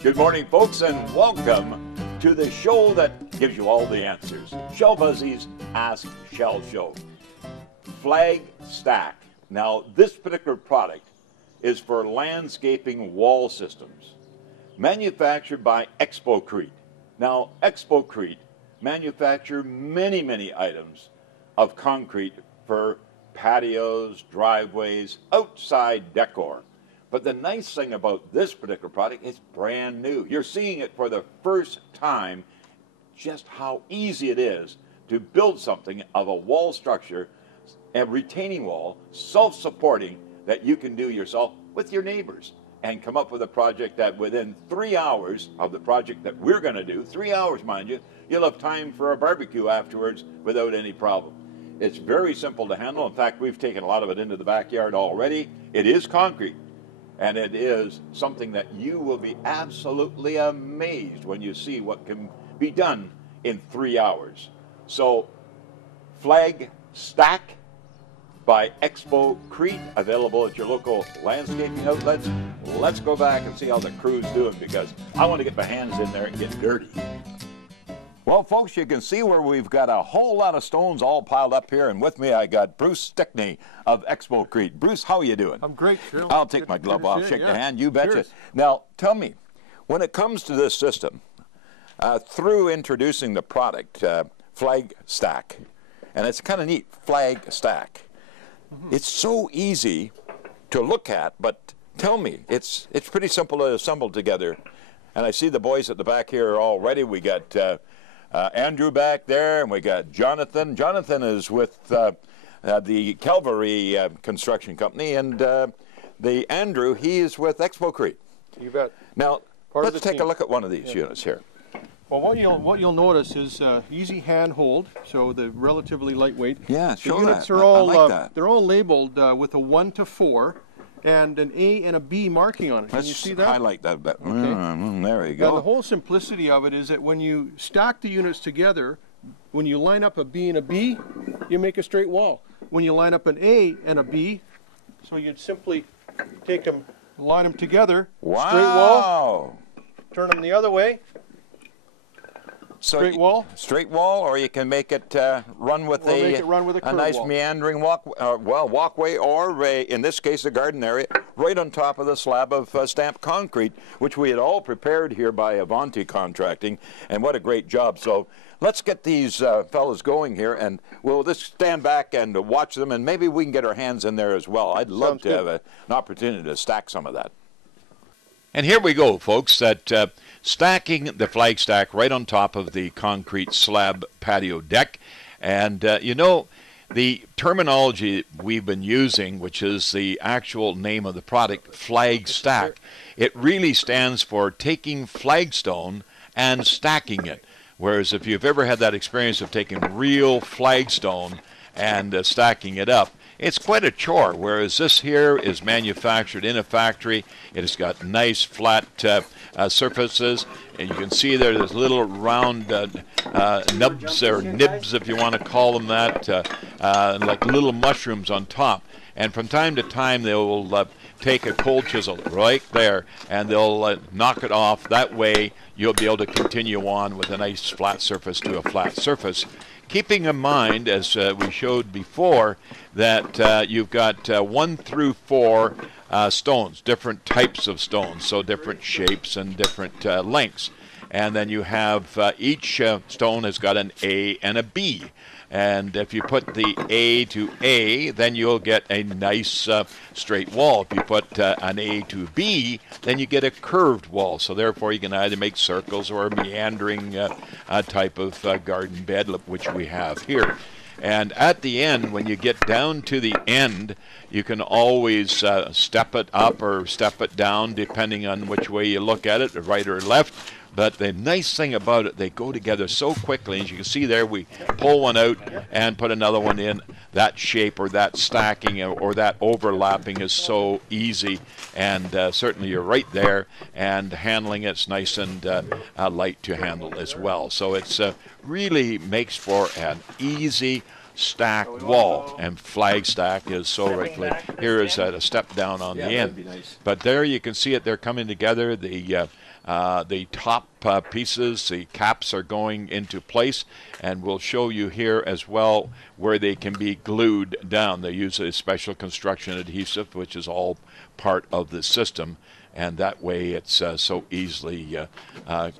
Good morning, folks, and welcome to the show that gives you all the answers. Shell Buzzy's Ask Shell Show. Flagg Stack. Now, this particular product is for landscaping wall systems, manufactured by Expocrete. Now, Expocrete manufacture many items of concrete for patios, driveways, outside decor. But the nice thing about this particular product is brand new. You're seeing it for the first time, just how easy it is to build something of a wall structure, a retaining wall, self-supporting, that you can do yourself with your neighbors and come up with a project that within 3 hours of the project that we're going to do, 3 hours, mind you, you'll have time for a barbecue afterwards without any problem. It's very simple to handle. In fact, we've taken a lot of it into the backyard already. It is concrete. And it is something that you will be absolutely amazed when you see what can be done in 3 hours. So, Flagg Stack by Expocrete, available at your local landscaping outlets. Let's go back and see how the crew's doing, because I want to get my hands in there and get dirty. Well, folks, you can see where we've got a whole lot of stones all piled up here, and with me I got Bruce Stickney of Expocrete. Bruce, how are you doing? I'm great, Phil. I'll take my glove off, shake the hand, you betcha. Cheers. Now, tell me, when it comes to this system, through introducing the product, Flagg Stack, and it's kind of neat, Flagg Stack. It's so easy to look at, but tell me, it's pretty simple to assemble together. And I see the boys at the back here already. We got Andrew back there, and we got Jonathan. Jonathan is with the Calvary Construction Company, and the Andrew, he is with Expocrete. You bet. Now, let's take a look at one of these units here. Well, what you'll notice is easy handhold, so the relatively lightweight. Yeah, the units are all I like that. They're all labeled with a 1 to 4 and an A and a B marking on it. Can you see that? Highlight that a bit. Okay. There you go. Now, the whole simplicity of it is that when you stack the units together, when you line up a B and a B, you make a straight wall. When you line up an A and a B, so you'd simply take them, line them together, wow. Straight wall, turn them the other way, so straight wall. Straight wall, or you can make it run with a nice wall. Meandering walkway, or in this case a garden area, right on top of the slab of stamped concrete, which we had all prepared here by Avanti Contracting, and what a great job. So let's get these fellas going here, and we'll just stand back and watch them, and maybe we can get our hands in there as well. I'd love to have an opportunity to stack some of that. And here we go, folks, that stacking the Flagg Stack right on top of the concrete slab patio deck. And, you know, the terminology we've been using, which is the actual name of the product, Flagg Stack, it really stands for taking flagstone and stacking it. Whereas if you've ever had that experience of taking real flagstone and stacking it up, it's quite a chore, whereas this here is manufactured in a factory. It has got nice flat surfaces, and you can see there's little round nubs or nibs, if you want to call them that, like little mushrooms on top. And from time to time they will take a cold chisel right there, and they'll knock it off. That way you'll be able to continue on with a nice flat surface to a flat surface. Keeping in mind, as we showed before, that you've got 1 through 4 stones, different types of stones, so different shapes and different lengths. And then you have each stone has got an A and a B. And if you put the A to A, then you'll get a nice straight wall. If you put an A to B, then you get a curved wall. So therefore you can either make circles or a meandering type of garden bed, which we have here. And at the end, when you get down to the end, you can always step it up or step it down, depending on which way you look at it, right or left. But the nice thing about it, they go together so quickly. As you can see there, we pull one out and put another one in. That shape or that stacking or that overlapping is so easy. And certainly you're right there. And handling it's nice and light to handle as well. So it's really makes for an easy, Stack wall, and Flagg Stack is so rightfully here is at a step down on the end. Nice. But there you can see it, they're coming together. The top pieces, the caps are going into place, and we'll show you here as well where they can be glued down. They use a special construction adhesive, which is all part of the system, and that way it's so easily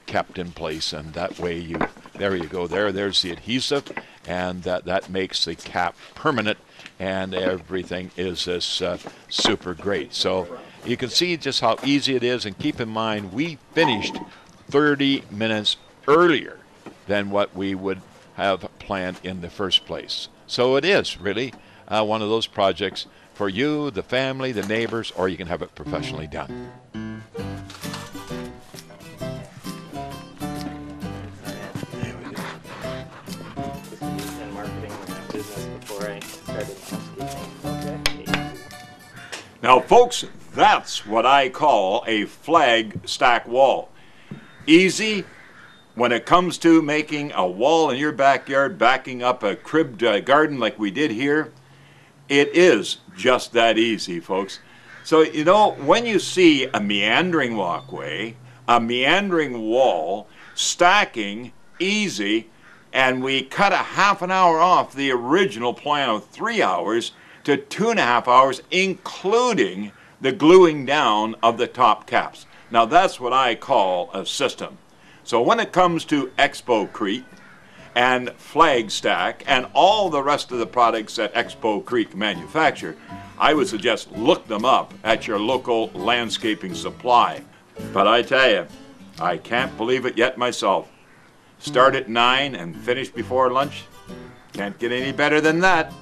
kept in place, and that way there you go, there's the adhesive, and that makes the cap permanent, and everything is super great. So you can see just how easy it is, and keep in mind we finished 30 minutes earlier than what we would have planned in the first place. So it is really one of those projects for you, the family, the neighbors, or you can have it professionally done. Now, folks, that's what I call a Flagg Stack wall. Easy when it comes to making a wall in your backyard, backing up a cribbed garden like we did here. It is just that easy, folks. So, you know, when you see a meandering walkway, a meandering wall, stacking, easy, and we cut a half an hour off the original plan of 3 hours to 2.5 hours, including the gluing down of the top caps. Now that's what I call a system. So when it comes to Expocrete and Flagg Stack and all the rest of the products that Expocrete manufacture, I would suggest look them up at your local landscaping supply. But I tell you, I can't believe it yet myself. Start at 9 and finish before lunch. Can't get any better than that.